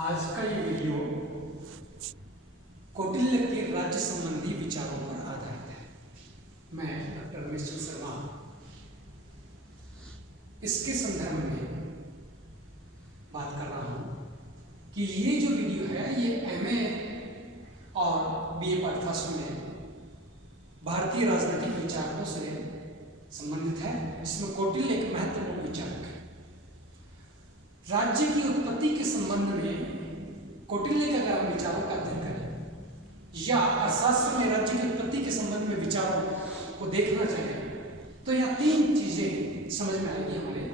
आज का ये वीडियो कौटिल्य के राज्य संबंधी विचारों पर आधारित है। मैं डॉक्टर मिश्र शर्मा इसके संदर्भ में बात कर रहा हूँ कि ये जो वीडियो है ये एमए और बीए पाठ्यक्रम में भारतीय राजनीतिक विचारकों से संबंधित है, जिसमें कौटिल्य एक महत्वपूर्ण विचारक है। राज्य की उत्पत्ति के संबंध में कौटिल्य के अगर हम विचारों का अध्ययन करें या अर्थशास्त्र में राज्य की उत्पत्ति के संबंध में विचारों को देखना चाहिए तो यह तीन चीजें समझ में आएगी हमें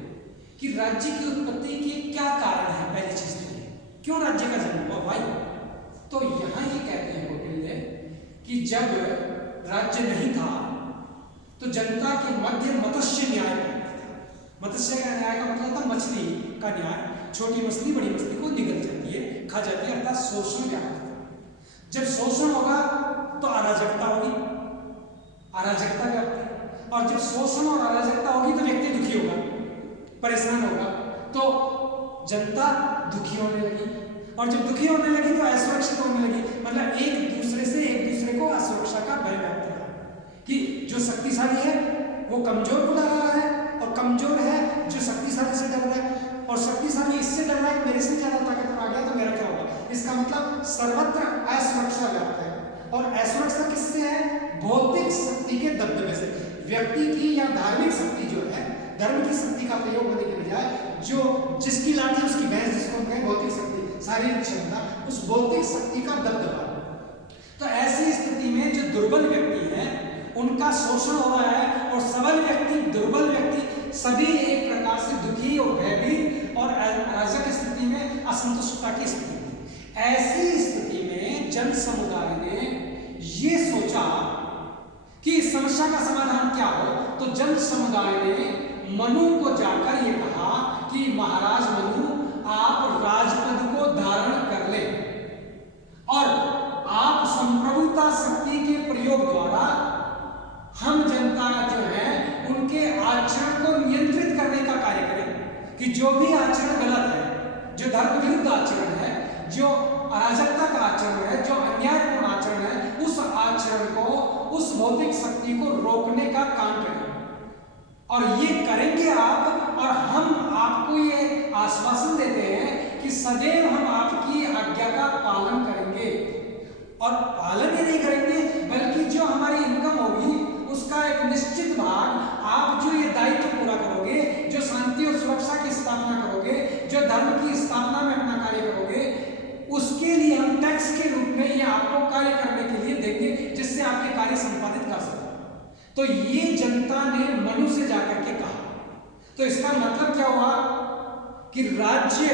कि राज्य की उत्पत्ति के क्या कारण है। पहली चीज तो ये, क्यों राज्य का जन्म हुआ, भाई। तो यहाँ ये कहते हैं कौटिल्य कि जब राज्य नहीं था तो जनता के मध्य मत्स्य न्याय था। मत्स्य का न्याय का मतलब था मछली का न्याय। छोटी मछली बड़ी मछली को निगल जाती है, खा जाती है, अर्थात शोषण क्या होता है। जब शोषण होगा तो अराजकता होगी, अराजकता व्याप्ति, और जब शोषण और अराजकता होगी तो व्यक्ति दुखी होगा, परेशान होगा, तो जनता दुखी होने लगी, और जब दुखी होने लगी तो असुरक्षित होने लगी। मतलब एक दूसरे को असुरक्षा का भय व्याप्त रहा कि जो शक्तिशाली है वो कमजोर को डरा रहा है, और कमजोर है जो शक्तिशाली से डर रहा है, और शक्तिशाली इससे डर रहा है कि मेरे से ज्यादा ताकतवर आ गया तो मेरा क्या होगा। इसका मतलब सर्वत्र असुरक्षा व्याप्त है। और असुरक्षा किससे है? भौतिक शक्ति के दबदबे से। व्यक्ति की या धार्मिक शक्ति जो है, धर्म की शक्ति का प्रयोग होने के बजाय जो जिसकी लाठी उसकी भैंस, जिसको कहें भौतिक शक्ति, शारीरिक क्षमता, उस भौतिक शक्ति का दबदबा। तो ऐसी स्थिति में जो दुर्बल व्यक्ति है उनका शोषण हो रहा है, और सबल व्यक्ति, दुर्बल व्यक्ति सभी एक प्रकार से दुखी और भयभीत और अराजक स्थिति में, असंतुष्टता की स्थिति में। ऐसी स्थिति में जन समुदाय ने ये सोचा कि इस समस्या का समाधान क्या हो। तो जन समुदाय ने मनु को जाकर ये कहा कि महाराज मनु, आप राजपद को धारण कर ले और आप संप्रभुता शक्ति के प्रयोग द्वारा हम जनता जो है उनके आचरण को नियंत्रित करने का कार्य करें। कि जो भी आचरण गलत है, जो धर्म विरुद्ध आचरण है, जो अराजकता का आचरण है, जो अन्यायपूर्ण आचरण है, उस आचरण को, उस भौतिक शक्ति को रोकने का काम करें। और ये करेंगे आप, और हम आपको ये आश्वासन देते हैं कि सदैव हम आपकी आज्ञा का पालन करेंगे। और पालन ही नहीं करेंगे बल्कि जो हमारी इनकम होगी उसका एक निश्चित भाग आप जो ये दायित्व पूरा करोगे, जो शांति और सुरक्षा की स्थापना करोगे, जो धर्म की स्थापना में अपना कार्य करोगे, उसके लिए हम टैक्स के रूप में ये आपको कार्य करने के लिए देंगे, जिससे आपके कार्य संपादित कर सकें। तो ये जनता ने मनु से जाकर के कहा। तो इसका मतलब क्या हुआ कि राज्य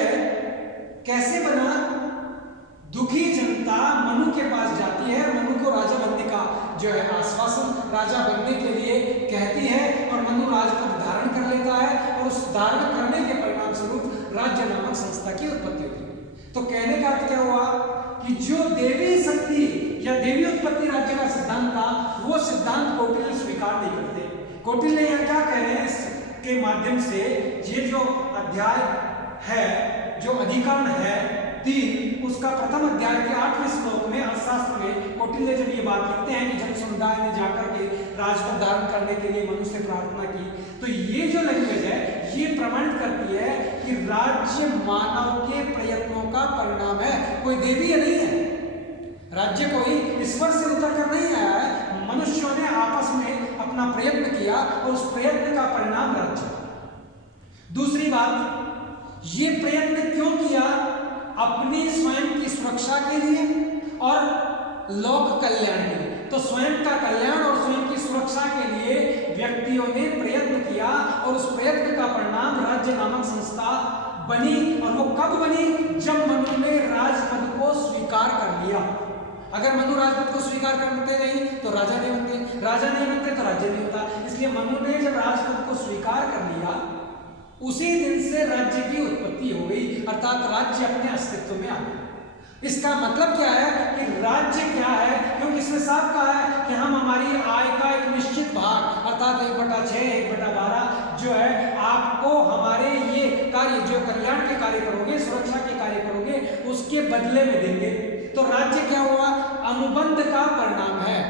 कैसे बना? दुखी जनता मनु के पास जाती है, मनु को राजा बनने का जो है आश्वासन, राजा बनने के लिए कहती है, और मनु राजपद धारण कर लेता है, और उस धारण करने के परिणाम स्वरूप राज्य नामक संस्था की उत्पत्ति हुई। तो कहने का अर्थ क्या हुआ कि जो देवी शक्ति या देवी उत्पत्ति राज्य का सिद्धांत था, वो सिद्धांत कौटिल्य स्वीकार नहीं करते। कौटिल्य यहाँ क्या कह रहे हैं इसके माध्यम से, ये जो अध्याय है, जो अधिकरण है 3, उसका प्रथम अध्याय के 8वें श्लोक में अर्थशास्त्र में कौटिल्य जब ये बात लिखते हैं कि जन समुदाय ने जाकर के राजपद धारण करने के लिए मनु से प्रार्थना की, तो ये जो लैंग्वेज है ये प्रमाणित करती है कि राज्य मानव के प्रयत्नों का परिणाम है, कोई देवी नहीं है। राज्य कोई ईश्वर से उतर कर नहीं आया है, मनुष्यों ने आपस में अपना प्रयत्न किया और उस प्रयत्न का परिणाम राज्य। दूसरी बात, ये प्रयत्न क्यों किया? अपनी स्वयं की सुरक्षा के लिए और लोक कल्याण के लिए। तो स्वयं का कल्याण और स्वयं की सुरक्षा के लिए व्यक्तियों ने प्रयत्न किया, और उस प्रयत्न का परिणाम राज्य नामक संस्था बनी। और वो कब बनी? जब मनु ने राजपद को स्वीकार कर लिया। अगर मनु राजपद को स्वीकार करते नहीं तो राजा नहीं बनते, राजा नहीं बनते तो राज्य नहीं होता। इसलिए मनु ने जब राजपद को स्वीकार कर लिया, उसी दिन से राज्य की उत्पत्ति हो गई, अर्थात राज्य अपने अस्तित्व में आ गया। इसका मतलब क्या है कि राज्य क्या है? क्योंकि इसमें साफ कहा है कि हम हमारी आय का एक निश्चित भाग, अर्थात 1/6, 1/12 जो है, आपको हमारे ये कार्य, जो कल्याण के कार्य करोगे, सुरक्षा के कार्य करोगे, उस उसके बदले में देंगे। तो राज्य क्या हुआ? अनुबंध का परिणाम है।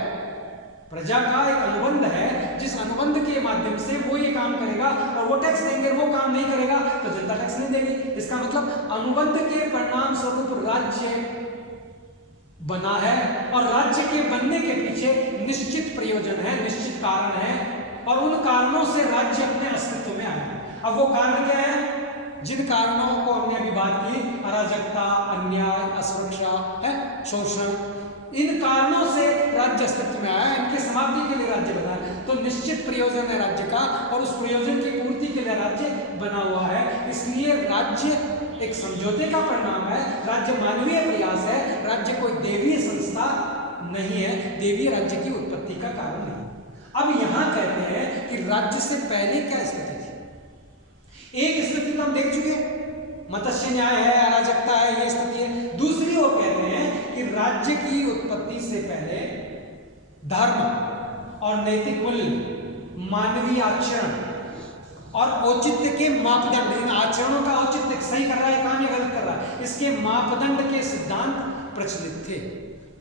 प्रजा का एक अनुबंध है, जिस अनुबंध के माध्यम से वो ये काम करेगा और वो टैक्स देंगे, वो काम नहीं करेगा तो जनता टैक्स नहीं देगी। इसका मतलब अनुबंध के परिणाम स्वरूप राज्य बना है और राज्य के बनने के पीछे निश्चित प्रयोजन है, निश्चित कारण है और उन कारणों से राज्य अपने अस्तित्व में आया। अब वो कारण क्या है? जिन कारणों को हमने अभी बात की, अराजकता, अन्याय, असुरक्षा, है शोषण, इन कारणों से राज्य अस्तित्व में आया, इनके समाप्ति के लिए राज्य बना है। तो निश्चित प्रयोजन है राज्य का और उस प्रयोजन की पूर्ति के लिए राज्य बना हुआ है। इसलिए राज्य एक समझौते का परिणाम है, राज्य मानवीय प्रयास है, राज्य कोई देवीय संस्था नहीं है, देवीय राज्य की उत्पत्ति का कारण नहीं। अब यहां कहते हैं कि राज्य से पहले क्या स्थिति थी? एक स्थिति तो हम देख चुके हैं, मत्स्य न्याय है, अराजकता है, ये स्थिति है। दूसरी ओर कहते हैं कि राज्य की उत्पत्ति से पहले धर्म और नैतिक मूल्य, मानवीय आचरण और औचित्य के मापदंड, इन आचरणों का औचित्य, सही कर रहा है काम या गलत कर रहा है, इसके मापदंड के सिद्धांत प्रचलित थे।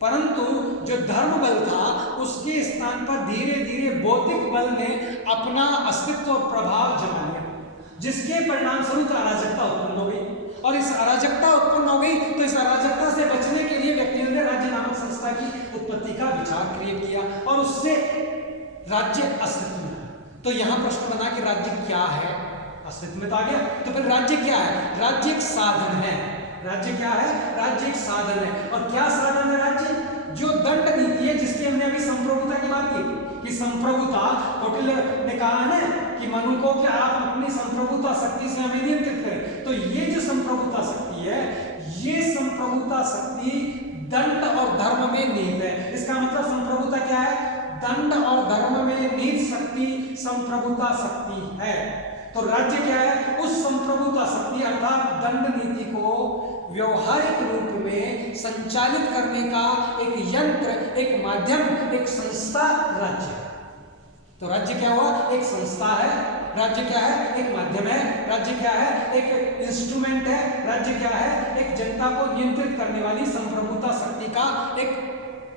परंतु जो धर्म बल था उसके स्थान पर धीरे धीरे बौद्धिक बल ने अपना अस्तित्व और प्रभाव जमा लिया, जिसके परिणाम स्वरूप अराजकता उत्पन्न हो गई। और इस अराजकता उत्पन्न हो गई तो इस अराजकता से बचने के लिए व्यक्तियों ने राज्य नामक संस्था की उत्पत्ति का विचार क्रिएट किया और उससे राज्य अस्तित्व में आया। तो यहां प्रश्न बना कि राज्य क्या है? अस्तित्व में तो आ गया, तो फिर राज्य क्या है? राज्य एक साधन है। राज्य क्या है? राज्य एक साधन है। और क्या साधन है राज्य? जो दंड नीति है, जिसकी हमने अभी संप्रभुता की बात की कि संप्रभुता, कौटिल्य ने कहा है कि मनु को कि आप अपनी संप्रभुता शक्ति से हमें नियंत्रित करें। तो ये जो संप्रभुता शक्ति है, ये संप्रभुता शक्ति दंड और धर्म में निहित है। इसका मतलब संप्रभुता क्या है? दंड और धर्म में निहित शक्ति संप्रभुता शक्ति है। तो राज्य क्या है? उस संप्रभुता शक्ति अर्थात दंड नीति को व्यवहारिक रूप में संचालित करने का एक यंत्र, एक माध्यम, एक संस्था राज्य है। तो राज्य क्या हुआ? एक संस्था है। राज्य क्या है? एक माध्यम है। राज्य क्या है? एक इंस्ट्रूमेंट है। राज्य क्या है? एक जनता को नियंत्रित करने वाली संप्रभुता शक्ति का एक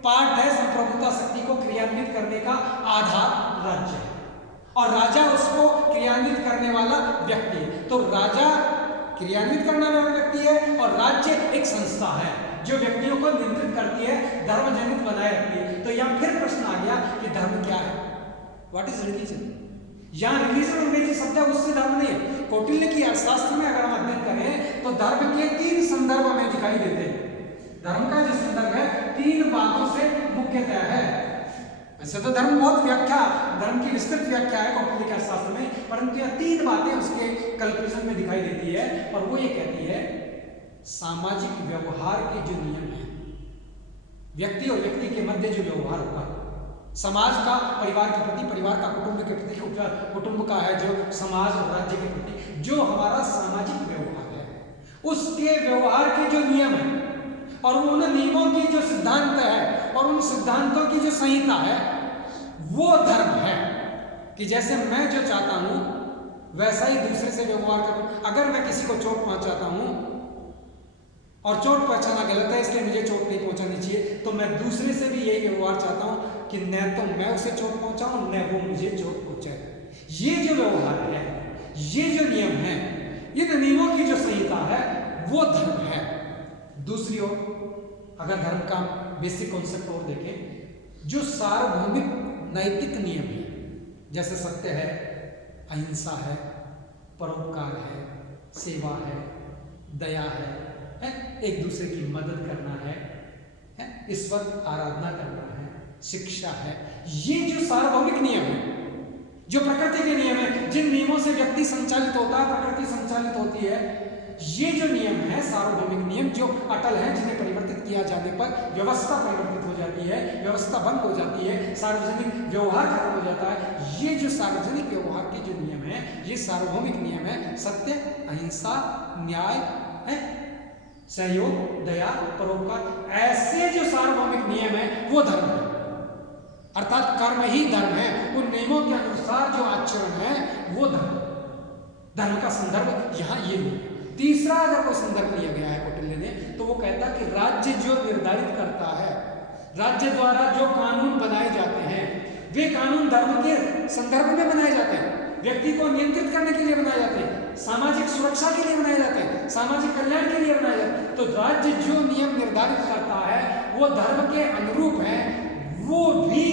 पार्ट है। संप्रभुता शक्ति को क्रियान्वित करने का आधार राज्य है और राजा उसको क्रियान्वित करने वाला व्यक्ति है। तो राजा क्रियान्वित करने वाला व्यक्ति है और राज्य एक संस्था है जो व्यक्तियों को नियंत्रित करती है, धर्मजनित बनाए रखती है। तो यहाँ फिर प्रश्न आ गया कि धर्म क्या है? What is religion? यहाँ रिलीजन अंग्रेजी शब्द है, उससे धर्म नहीं है। कौटिल्य की अर्थशास्त्र में अगर हम अध्ययन करें तो धर्म के 3 संदर्भ हमें दिखाई देते हैं। धर्म का जो संदर्भ है 3 बातों से मुख्यतः है। वैसे तो धर्म बहुत व्याख्या, धर्म की विस्तृत व्याख्या है कौटिल्य के अर्थशास्त्र में, परंतु यह 3 बातें उसके कल्पना में दिखाई देती है और वो ये कहती है सामाजिक व्यवहार के जो नियम है, व्यक्ति और व्यक्ति के मध्य जो व्यवहार होगा, समाज का परिवार के प्रति, परिवार का कुटुंब के प्रति, कुटुंब का है जो समाज और राज्य के प्रति जो हमारा सामाजिक व्यवहार है, उसके व्यवहार के जो नियम है और उन नियमों की जो सिद्धांत है और उन सिद्धांतों की जो संहिता है, वो धर्म है। कि जैसे मैं जो चाहता हूं वैसा ही दूसरे से व्यवहार करूं। अगर मैं किसी को चोट पहुंचाता हूं और चोट पहुंचाना गलत है इसलिए मुझे चोट नहीं पहुंचानी चाहिए, तो मैं दूसरे से भी यही व्यवहार चाहता हूं कि न तो मैं उसे चोट पहुंचाऊं न वो मुझे चोट पहुंचाए। ये जो व्यवहार है, ये जो नियम है, इन नियमों की जो संहिता है वो धर्म है। दूसरी ओर अगर धर्म का बेसिक कॉन्सेप्ट और देखें, जो सार्वभौमिक नैतिक नियम है, जैसे सत्य है, अहिंसा है, परोपकार है, सेवा है, दया है, एक दूसरे की मदद करना है, ईश्वर आराधना करना है, शिक्षा है, ये जो सार्वभौमिक नियम है, जो प्रकृति के नियम है, जिन नियमों से व्यक्ति संचालित होता है, प्रकृति संचालित होती है, ये जो नियम है सार्वभौमिक नियम जो अटल है, जिन्हें परिवर्तित किया जाने पर व्यवस्था परिवर्तित हो जाती है, व्यवस्था बंद हो जाती है, सार्वजनिक व्यवहार खत्म हो जाता है। ये जो सार्वजनिक व्यवहार के जो नियम है, ये सार्वभौमिक नियम है। सत्य, अहिंसा, न्याय है, सहयोग, दया, परोपकार, ऐसे जो सार्वभौमिक नियम है वो धर्म है। अर्थात कर्म ही धर्म है। उन नियमों के अनुसार जो आचरण है वो धर्म। धर्म का संदर्भ यहाँ ये है। तीसरा अगर कोई संदर्भ लिया गया है कौटिल्य ने, तो वो कहता कि राज्य जो निर्धारित करता है, राज्य द्वारा जो कानून बनाए जाते हैं, वे कानून धर्म के संदर्भ में बनाए जाते हैं, व्यक्ति को नियंत्रित करने के लिए बनाए जाते हैं, सामाजिक सुरक्षा के लिए बनाए जाते हैं, सामाजिक कल्याण के लिए बनाए जाते हैं। तो राज्य जो नियम निर्धारित करता है वो धर्म के अनुरूप है, वो भी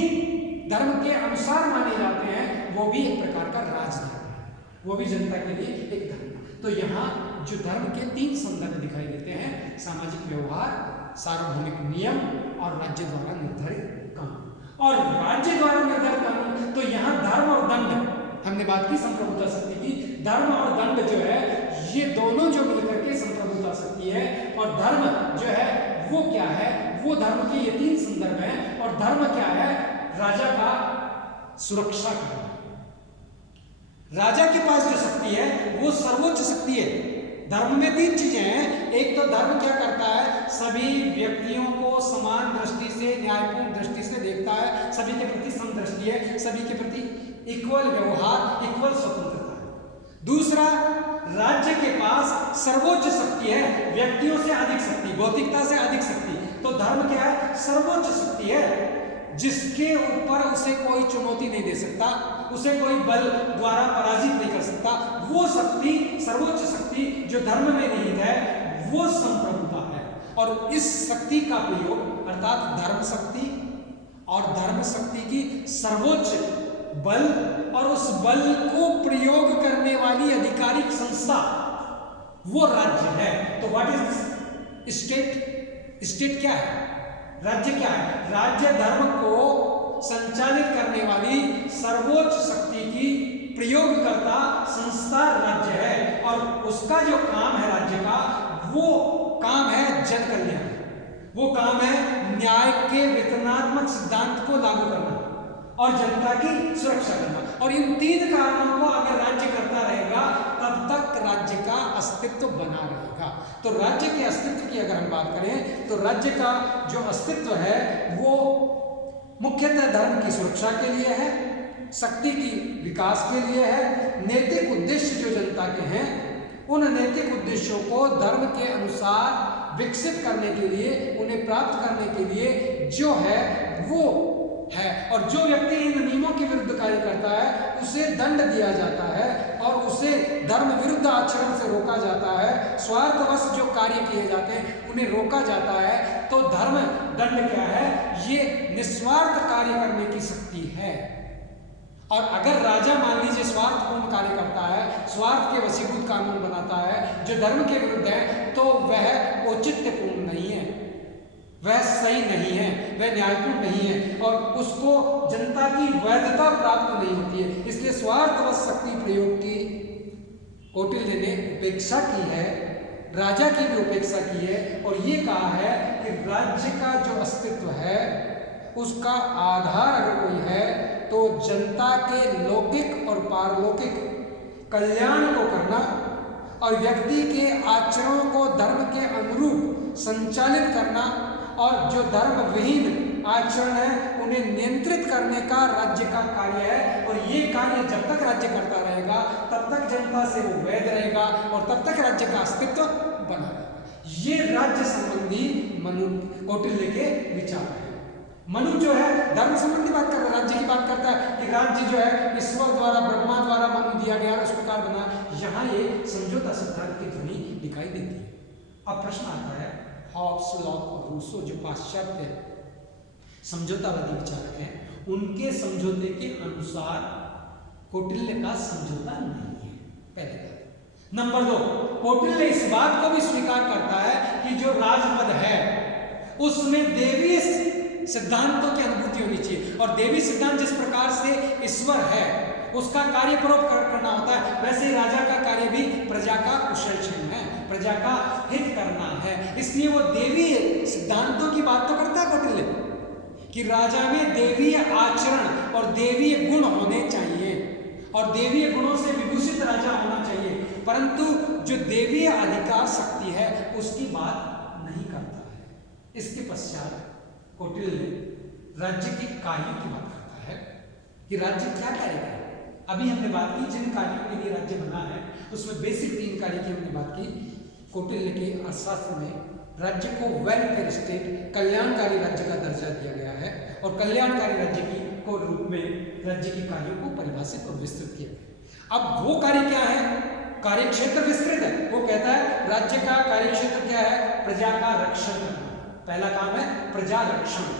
धर्म के अनुसार माने जाते हैं, वो भी एक प्रकार का राजधर्म है, वो भी जनता के लिए एक धर्म है। तो यहाँ जो धर्म के 3 संदर्भ दिखाई देते हैं, सामाजिक व्यवहार, सार्वभौमिक नियम और राज्य द्वारा निर्धारित कानून। और राज्य द्वारा निर्धारित कानून, तो यहाँ धर्म और दंड, हमने बात की संप्रभुता शक्ति की, धर्म और दंड जो है ये दोनों जो मिलकर के संप्रभुता शक्ति है, और धर्म जो है वो क्या है, वो धर्म के ये 3 संदर्भ हैं। और धर्म क्या है, राजा का सुरक्षा करना। राजा के पास जो शक्ति है वो सर्वोच्च शक्ति है। धर्म में 3 चीजें हैं। एक तो धर्म क्या करता है, सभी व्यक्तियों को समान दृष्टि से, न्यायपूर्ण दृष्टि से देखता है, सभी के प्रति समदृष्टि है, सभी के प्रति इक्वल व्यवहार, इक्वल स्वतंत्रता है। दूसरा, राज्य के पास सर्वोच्च शक्ति है, व्यक्तियों से अधिक शक्ति, भौतिकता से अधिक शक्ति। तो धर्म क्या है, सर्वोच्च शक्ति है, जिसके ऊपर उसे कोई चुनौती नहीं दे सकता, उसे कोई बल द्वारा पराजित नहीं कर सकता। वो शक्ति, सर्वोच्च शक्ति जो धर्म में निहित है, वो संप्रभुता है। और इस शक्ति का प्रयोग अर्थात धर्म शक्ति और धर्म शक्ति की सर्वोच्च बल और उस बल को प्रयोग करने वाली आधिकारिक संस्था वो राज्य है। तो व्हाट इज स्टेट? स्टेट क्या है, राज्य क्या है? राज्य धर्म को संचालित करने वाली सर्वोच्च शक्ति की प्रयोगकर्ता संस्था राज्य है। और उसका जो काम है राज्य का, वो काम है जन कल्याण, वो काम है न्याय के वितरणात्मक सिद्धांत को लागू करना और जनता की सुरक्षा करना। और इन 3 कारणों को अगर राज्य करता रहेगा तब तक राज्य का अस्तित्व बना रहेगा। तो राज्य के अस्तित्व की अगर हम बात करें तो राज्य का जो अस्तित्व है वो मुख्यतः धर्म की सुरक्षा के लिए है, शक्ति की विकास के लिए है, नैतिक उद्देश्य जो जनता के हैं उन नैतिक उद्देश्यों को धर्म के अनुसार विकसित करने के लिए, उन्हें प्राप्त करने के लिए जो है वो है। और जो व्यक्ति इन नियमों के विरुद्ध कार्य करता है उसे दंड दिया जाता है और उसे धर्म विरुद्ध आचरण से रोका जाता है। स्वार्थवश जो कार्य किए जाते हैं उन्हें रोका जाता है। तो धर्म दंड क्या है, ये निस्वार्थ कार्य करने की शक्ति है। और अगर राजा मान लीजिए स्वार्थपूर्ण कार्य करता है, स्वार्थ के वशीभूत कानून बनाता है जो धर्म के विरुद्ध है, तो वह औचित्यपूर्ण नहीं है, वह सही नहीं है, वह न्यायपूर्ण नहीं है और उसको जनता की वैधता प्राप्त नहीं होती है। इसलिए स्वार्थवश शक्ति प्रयोग की कौटिल्य ने उपेक्षा की है, राजा की भी उपेक्षा की है और ये कहा है कि राज्य का जो अस्तित्व है उसका आधार अगर कोई है तो जनता के लौकिक और पारलौकिक कल्याण को करना और व्यक्ति के आचरणों को धर्म के अनुरूप संचालित करना और जो धर्म विहीन आचरण है उन्हें नियंत्रित करने का राज्य का कार्य है। और ये कार्य जब तक राज्य करता रहेगा तब तक जनता से वो वैध रहेगा और तब तक राज्य का अस्तित्व बना रहेगा। ये राज्य संबंधी मनु कौटिल्य के विचार है। मनु जो है धर्म संबंधी बात करता है, राज्य की बात करता है कि राज्य जो है ईश्वर द्वारा, ब्रह्मा द्वारा मनु दिया गया उस प्रकार बना। यहाँ ये समझौता सिद्धांत की ध्वनि दिखाई देती है। अब प्रश्न आता है, हॉब्स, लॉक और रूसो जो पाश्चात्य समझौतावादी विचारक हैं, उनके समझौते के अनुसार कौटिल्य का समझौता नहीं है। पहली बात। नंबर 2, कौटिल्य इस बात को भी स्वीकार करता है कि जो राजपद है उसमें देवीय सिद्धांतों की अनुभूति होनी चाहिए और देवी सिद्धांत जिस प्रकार से ईश्वर है उसका कार्य परोपकार करना होता है, वैसे ही राजा का कार्य भी प्रजा का कुशलक्षेम है, प्रजा का हित करना है। इसलिए वो देवी सिद्धांतों की बात तो करता है कौटिल्य कि राजा में देवीय आचरण और देवीय गुण होने चाहिए और देवीय गुणों से विभूषित राजा होना चाहिए, परंतु जो देवीय अधिकार शक्ति है उसकी बात नहीं करता है। इसके पश्चात कौटिल्य राज्य के कार्यों की बात करता है कि राज्य क्या कार्य करे। अभी हमने बात की जिन कार्यों के लिए राज्य बना है उसमें बेसिक 3 कार्य की हमने बात की कौटिल्य के अर्थशास्त्र में राज्य को वेलफेयर स्टेट, कल्याणकारी राज्य का दर्जा दिया गया है और कल्याणकारी राज्य की को रूप में राज्य के कार्यों को परिभाषित और विस्तृत किया गया। अब वो कार्य क्या है? कार्य क्षेत्र विस्तृत है। वो कहता है राज्य का कार्य क्षेत्र क्या है? प्रजा का रक्षण करना। पहला काम है प्रजा रक्षण।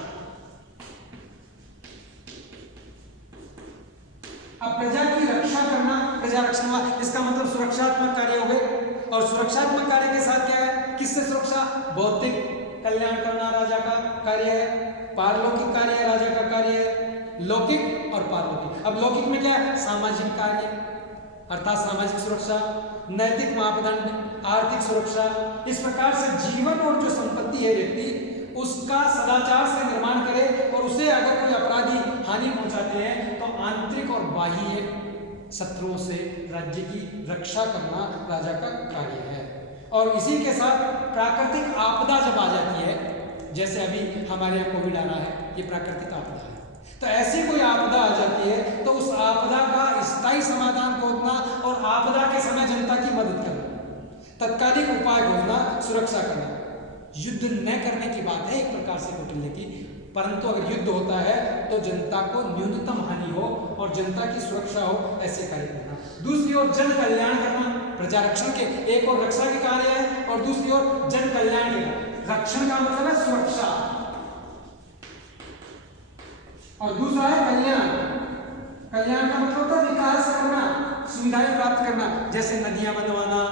अब प्रजा की रक्षा करना, प्रजा रक्षण हुआ, इसका मतलब सुरक्षात्मक कार्य हो गए। और सुरक्षात्मक कार्य के साथ क्या है? किससे सुरक्षा? भौतिक कल्याण करना राजा का कार्य है, पारलौकिक कार्य है राजा का कार्य है, लौकिक और पारलौकिक। अब लौकिक में क्या है? सामाजिक कार्य अर्थात सामाजिक सुरक्षा, नैतिक मापदंड, आर्थिक सुरक्षा। इस प्रकार से जीवन और जो संपत्ति है व्यक्ति उसका सदाचार से निर्माण करे और उसे अगर कोई अपराधी हानि पहुंचाते हैं तो आंतरिक और बाह्य शत्रुओं से राज्य की रक्षा करना राजा का कार्य है। और इसी के साथ प्राकृतिक आपदा जब आ जाती है, जैसे अभी हमारे यहाँ कोविड आ रहा है, ये प्राकृतिक आपदा है, तो ऐसी कोई आपदा आ जाती है तो उस आपदा का स्थायी समाधान खोजना और आपदा के समय जनता की मदद करना, तत्कालिक उपाय खोजना, सुरक्षा करना। युद्ध न करने की बात है एक प्रकार से कौटिल्य की, परंतु अगर युद्ध होता है तो जनता को न्यूनतम हानि हो और जनता की सुरक्षा हो, ऐसे कार्य करना। दूसरी ओर जन कल्याण करना, प्रजा रक्षण के एक और रक्षा के कार्य है और दूसरी ओर जन कल्याण के। रक्षण का मतलब है सुरक्षा और दूसरा है कल्याण। कल्याण का मतलब होता है विकास करना, सुविधाएं प्राप्त करना, जैसे नदियां बनवाना,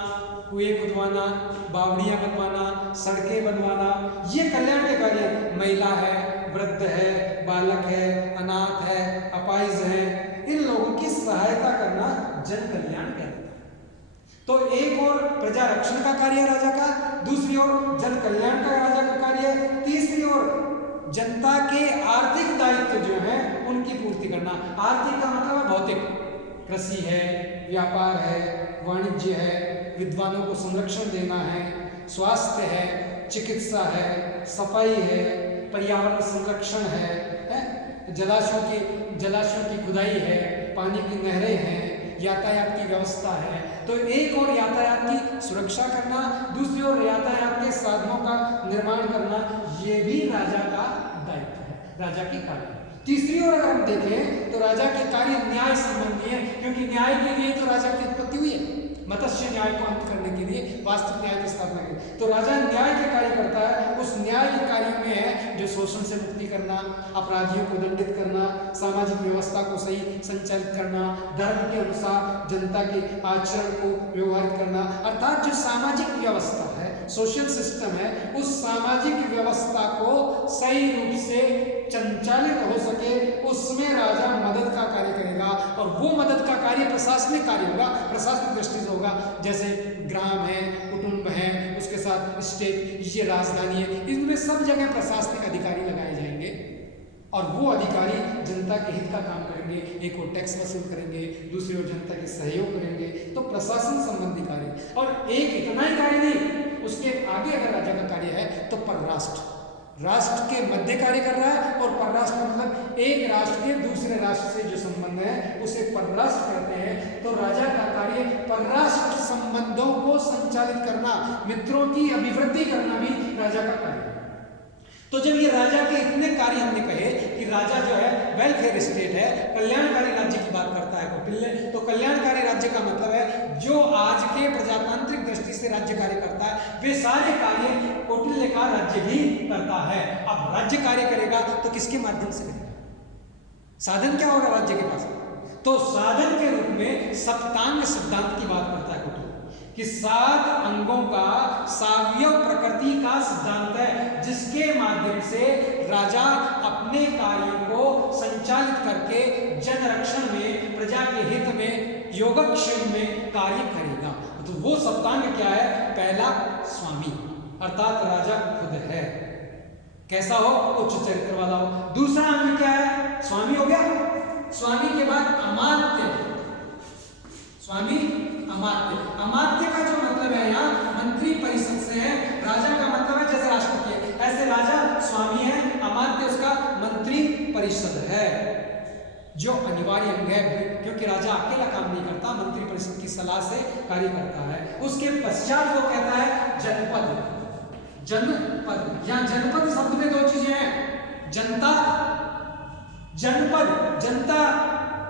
कुएं खुदवाना, बावड़ियां बनवाना, सड़कें बनवाना, ये कल्याण के कार्य। महिला है, वृद्ध है, बालक है, अनाथ है, अपाहिज है, इन लोगों की सहायता करना जन कल्याण कहलाता है। तो एक और प्रजा रक्षण का कार्य राजा का, दूसरी ओर जन कल्याण का राजा का कार्य, तीसरी ओर जनता के आर्थिक दायित्व जो है उनकी पूर्ति करना। आर्थिक का मतलब है भौतिक, कृषि है, व्यापार है, वाणिज्य है, विद्वानों को संरक्षण देना है, स्वास्थ्य है, चिकित्सा है, सफाई है, पर्यावरण संरक्षण है, जलाशयों की खुदाई है, पानी की नहरें हैं, यातायात की व्यवस्था है। तो एक और यातायात की सुरक्षा करना, दूसरी ओर यातायात के साधनों का निर्माण करना, ये भी राजा का दायित्व है, राजा की कार्य। तीसरी ओर अगर हम देखें तो राजा के कार्य न्याय संबंधी है, क्योंकि न्याय के लिए तो राजा की उत्पत्ति हुई है, मत्स्य न्याय को अंत करने के लिए, वास्तविक न्याय की स्थापना के लिए। तो राजा न्याय के कार्य करता है। उस न्याय के कार्यों में है जो शोषण से मुक्ति करना, अपराधियों को दंडित करना, सामाजिक व्यवस्था को सही संचालित करना, धर्म के अनुसार जनता के आचरण को व्यवहारित करना, अर्थात जो सामाजिक व्यवस्था है, सोशल सिस्टम है, उस सामाजिक व्यवस्था को सही रूप से संचालित हो सके, उसमें राजा मदद का कार्य करेगा। और वो मदद का कार्य प्रशासनिक कार्य होगा, प्रशासनिक दृष्टि से होगा, जैसे ग्राम है, कुटुंब है, उसके साथ स्टेट, ये राजधानी है, इनमें सब जगह प्रशासनिक अधिकारी लगाए जाएंगे और वो अधिकारी जनता के हित का काम करेंगे। एक और टैक्स वसूल करेंगे, दूसरी ओर जनता के सहयोग करेंगे। तो प्रशासन संबंधी कार्य। और एक इतना ही कार्य नहीं, उसके आगे अगर राजा का कार्य है तो परराष्ट्र, राष्ट्र के मध्य कार्य कर रहा है। और परराष्ट्र मतलब एक राष्ट्र के दूसरे राष्ट्र से जो संबंध है उसे परराष्ट्र कहते हैं। तो राजा का कार्य परराष्ट्र संबंधों को संचालित करना, मित्रों की अभिवृद्धि करना भी राजा का कार्य है। तो जब ये राजा के इतने कार्य हमने कहे कि राजा जो है वेलफेयर स्टेट है, कल्याणकारी राज्य की बात करता है कौटिल्य, तो कल्याणकारी राज्य का मतलब है जो आज के प्रजातांत्रिक दृष्टि से राज्य कार्य करता है, वे सारे कार्य कौटिल्य का राज्य भी करता है। अब राज्य कार्य करेगा तो किसके माध्यम से करेगा? साधन क्या होगा राज्य के पास? तो साधन के रूप में सप्तांग सिद्धांत की बात करता है कौटिल्य कि 7 अंगों का सावयव प्रकृति का सिद्धांत है, जिसके माध्यम से राजा अपने कार्यों को संचालित करके जन रक्षण में, प्रजा के हित में, योगक्षेम में कार्य करेगा। तो वो सप्तांग क्या है? पहला स्वामी, अर्थात राजा खुद है, कैसा हो? उच्च चरित्र वाला हो। दूसरा अंग क्या है? स्वामी हो गया, स्वामी के बाद अमात्य, स्वामी अमात्य। अमात्य का जो मतलब है यहाँ मंत्री परिषद से है, राजा का मतलब है जैसे राष्ट्रपति है, ऐसे राजा स्वामी है, अमात्य उसका मंत्री परिषद है, जो अनिवार्य अंग है, क्योंकि राजा अकेला काम नहीं करता, मंत्री परिषद की सलाह से कार्य करता है। उसके पश्चात वो कहता है जनपद। जनपद, यहाँ जनपद शब्द में दो चीजें हैं, जनता, जनपद, जनता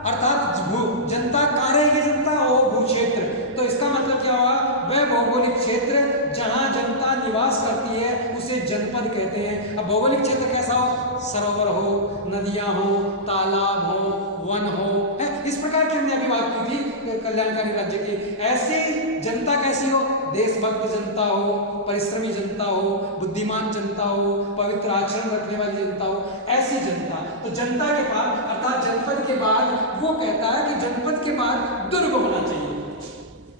अर्थात भू, जनता कहाँ रहेगी, जनता वो भू क्षेत्र। तो इसका मतलब क्या हुआ, वह भौगोलिक क्षेत्र जहाँ जनता निवास करती है उसे जनपद कहते हैं। अब भौगोलिक क्षेत्र कैसा हो, सरोवर हो, नदियां हो, तालाब हो, वन हो, है इस प्रकार की हमने अभी बात की थी कल्याणकारी राज्य की। ऐसे जनता कैसी हो, देशभक्त जनता हो, परिश्रमी जनता हो, बुद्धिमान जनता हो, पवित्र आचरण रखने वाली जनता हो, ऐसी जनता। तो जनता के बाद अर्थात जनपद के बाद वो कहता है कि जनपद के बाद दुर्ग होना चाहिए।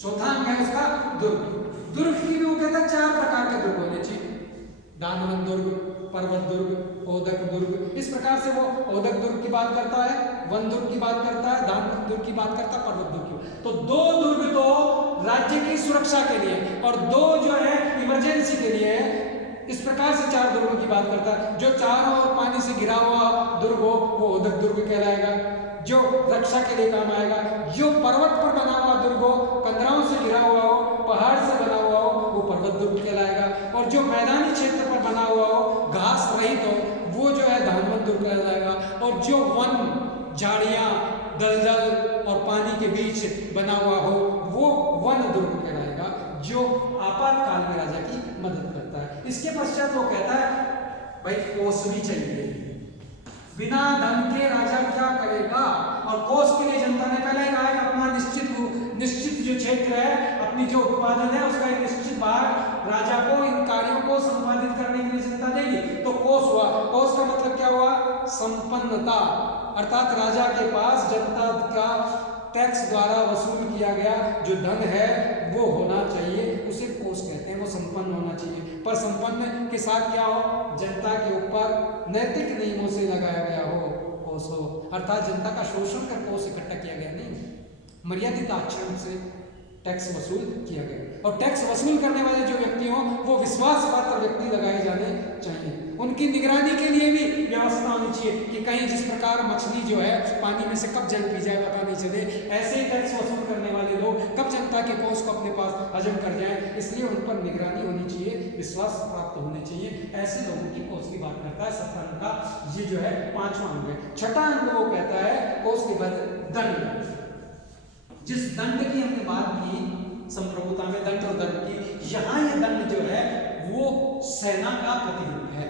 चौथा अंग है उसका दुर्ग। दुर्ग की भी वो कहता है 4 प्रकार के दुर्ग होने चाहिए, दानवन दुर्ग, पर्वत दुर्ग, ओदक दुर्ग। इस प्रकार से वो ओदक दुर्ग की बात करता है, वन दुर्ग की बात करता है, दानवन दुर्ग की बात करता है, पर्वत दुर्ग की। तो 2 दुर्ग तो राज्य की सुरक्षा के लिए और 2 जो है इमरजेंसी के लिए है। इस प्रकार से 4 दुर्गों की बात करता है। जो चारों ओर पानी से घिरा हुआ दुर्ग हो वो ओदक दुर्ग कहलाएगा, जो रक्षा के लिए काम आएगा। जो पर्वत पर बना हुआ दुर्ग हो, कंदराओं से घिरा हुआ हो, पहाड़ से बना हुआ हो, वो पर्वत दुर्ग कहलाएगा। और जो मैदानी क्षेत्र पर बना हुआ हो, घास रहित हो, वो जो है दानवन दुर्ग कहलाएगा। और जो वन, झाड़ियाँ, दलदल और पानी के बीच बना हुआ हो वो वन दुर्ग कहलाएगा, जो आपातकाल में राजा की मदद करता है। इसके पश्चात वो कहता है भाई कोष भी चाहिए, बिना धन के राजा क्या करेगा। और कोष के लिए जनता ने पहले कहा है कि अपना निश्चित जो क्षेत्र है, अपनी जो उत्पादन है उसका एक निश्चित भाग राजा को इन कार्यों को संपादित करने के लिए जनता देगी। तो कोष हुआ। कोष का मतलब क्या हुआ, संपन्नता, अर्थात राजा के पास जनता का टैक्स द्वारा वसूल किया गया जो धन है वो होना चाहिए, उसे कोष कहते हैं। वो संपन्न होना चाहिए, पर संपन्न के साथ क्या हो, जनता के ऊपर नैतिक नियमों से लगाया गया हो कोष हो, अर्थात जनता का शोषण कर कोष इकट्ठा किया गया नहीं, मर्यादित आचरण से टैक्स वसूल किया गया। और टैक्स वसूल करने वाले जो व्यक्ति हों वो विश्वास पात्र व्यक्ति लगाए जाने चाहिए। उनकी निगरानी के लिए भी व्यवस्था होनी चाहिए कि कहीं जिस प्रकार मछली जो है पानी में से कब जल पी जाए पता नहीं चले, ऐसे ही टैक्स वसूल करने वाले लोग कब जनता के कोष को अपने पास हजम कर जाए, इसलिए उन पर निगरानी होनी चाहिए, विश्वास प्राप्त होने चाहिए। ऐसे लोगों की कोष की बात करता है 7 अंक का। ये जो है 5वां अंग है। 6ठा अंग वो कहता है कोष के बाद दंड। जिस दंड की हमने बात की संप्रभुता में, दंड और दंड की, यहाँ ये दंड जो है वो सेना का प्रतिरूप है।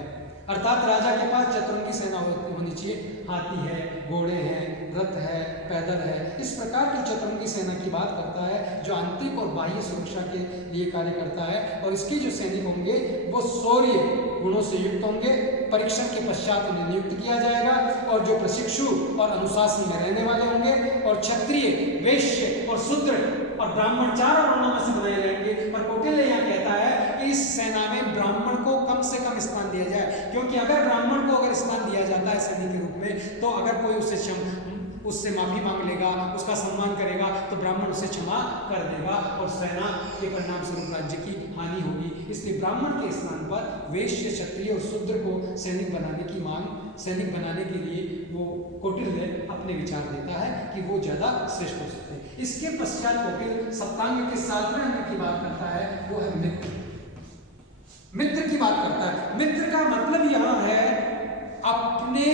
अर्थात राजा के पास चतुरंगी सेना होनी चाहिए, हाथी है, घोड़े हैं, रथ है, पैदल है, इस प्रकार की चतुरंगी सेना की बात करता है जो आंतरिक और बाह्य सुरक्षा के लिए कार्य करता है। और इसके जो सैनिक होंगे वो शौर्य गुणों से युक्त होंगे, परीक्षण के पश्चात उन्हें नियुक्त किया जाएगा, और जो प्रशिक्षु और अनुशासन में रहने वाले होंगे, और क्षत्रिय, वैश्य और शूद्र और ब्राह्मण 4 वर्णों में से बनाए रहेंगे। पर कौटिल्य यहाँ कहता है कि इस सेना में ब्राह्मण को कम से कम स्थान दिया जाए, क्योंकि अगर ब्राह्मण को अगर स्थान दिया जाता है सैनिक के रूप में, तो अगर कोई उससे माफी मांग लेगा, उसका सम्मान करेगा, तो ब्राह्मण उसे क्षमा कर देगा और सेना के परिणाम स्वरूप राज्य की हानि होगी। इसलिए ब्राह्मण के स्थान पर वैश्य, क्षत्रिय और शूद्र को सैनिक बनाने के लिए वो कौटिल्य अपने विचार देता है कि वो ज्यादा श्रेष्ठ हो सकते हैं। इसके पश्चात कौटिल्य सप्तांग के 7वें अंग की बात करता है, वो है मित्र। मित्र की बात करता है। मित्र का मतलब यहाँ है अपने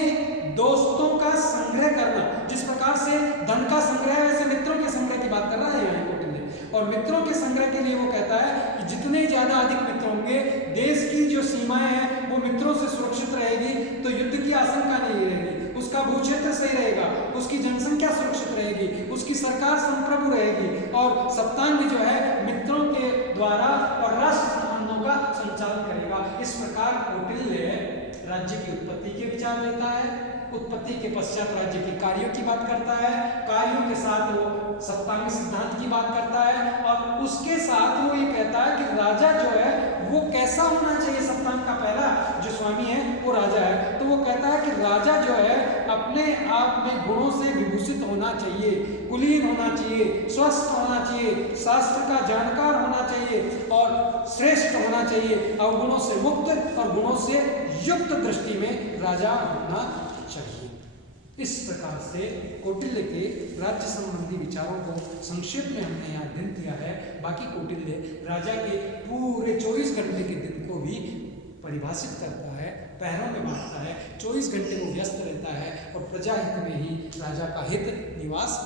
दोस्तों का संग्रह करना। जिस प्रकार से धन का संग्रह, वैसे मित्रों के संग्रह की बात कर रहा है यहाँ कौटिल्य। और मित्रों के संग्रह के लिए वो कहता है कि जितने ज्यादा अधिक मित्र होंगे, देश की जो सीमाएं हैं वो मित्रों से सुरक्षित रहेगी, तो युद्ध की आशंका नहीं रहेगी, उसका भूक्षेत्र सही रहेगा, उसकी जनसंख्या सुरक्षित रहेगी, उसकी सरकार संप्रभु रहेगी, और सप्तांग जो है मित्रों के द्वारा और राष्ट्र संबंधों का संचालन करेगा। इस प्रकार कौटिल्य राज्य की उत्पत्ति के विचार देता है, उत्पत्ति के पश्चात राज्य के कार्यों की बात करता है, कार्यों के साथ वो सप्तांग सिद्धांत की बात करता है, और उसके साथ वो ये कहता है कि राजा जो है वो कैसा होना चाहिए। सप्तांग का पहला जो स्वामी है वो राजा है, तो वो कहता है कि राजा जो है अपने आप में गुणों से विभूषित होना चाहिए, कुलीन होना चाहिए, स्वस्थ होना चाहिए, शास्त्र का जानकार होना चाहिए और श्रेष्ठ होना चाहिए, अवगुणों से मुक्त और गुणों से युक्त दृष्टि में राजा होना चाहिए। इस प्रकार से कौटिल्य के राज्य संबंधी विचारों को संक्षेप में हमने यहाँ अध्ययन किया है। बाकी कौटिल्य राजा के पूरे 24 घंटे के दिन को भी परिभाषित करता है, पहरों में बांटता है, 24 घंटे वो व्यस्त रहता है और प्रजा हित में ही राजा का हित निवास